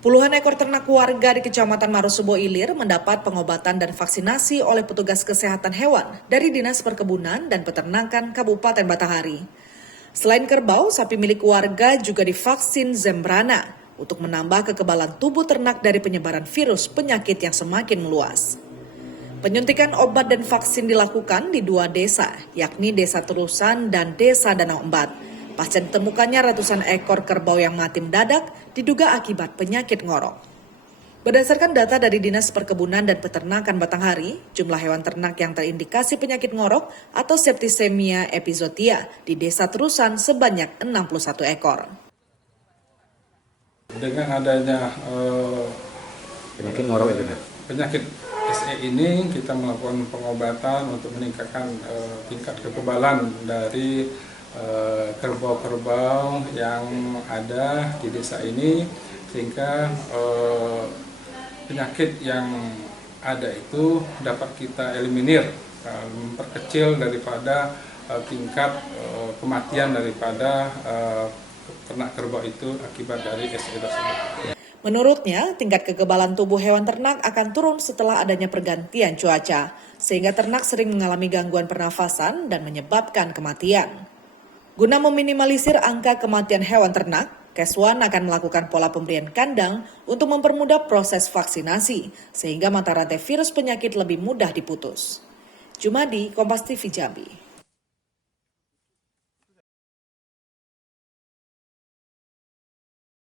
Puluhan ekor ternak warga di Kecamatan Marosubo Ilir mendapat pengobatan dan vaksinasi oleh petugas kesehatan hewan dari Dinas Perkebunan dan Peternakan Kabupaten Batanghari. Selain kerbau, sapi milik warga juga divaksin Zembrana untuk menambah kekebalan tubuh ternak dari penyebaran virus penyakit yang semakin meluas. Penyuntikan obat dan vaksin dilakukan di 2 desa, yakni Desa Terusan dan Desa Danau Embat. Pasca ditemukannya ratusan ekor kerbau yang mati mendadak diduga akibat penyakit ngorok. Berdasarkan data dari Dinas Perkebunan dan Peternakan Batanghari, jumlah hewan ternak yang terindikasi penyakit ngorok atau septisemia epizootia di Desa Terusan sebanyak 61 ekor. Dengan adanya penyakit ngorok itu, penyakit SE ini, kita melakukan pengobatan untuk meningkatkan tingkat kekebalan dari kerbau-kerbau yang ada di desa ini, sehingga penyakit yang ada itu dapat kita eliminir, memperkecil daripada tingkat kematian daripada ternak kerbau itu akibat dari SE tersebut. Menurutnya, tingkat kekebalan tubuh hewan ternak akan turun setelah adanya pergantian cuaca, sehingga ternak sering mengalami gangguan pernafasan dan menyebabkan kematian. Guna meminimalisir angka kematian hewan ternak, Keswan akan melakukan pola pemberian kandang untuk mempermudah proses vaksinasi, sehingga mata rantai virus penyakit lebih mudah diputus. Jumadi, Kompas TV Jambi.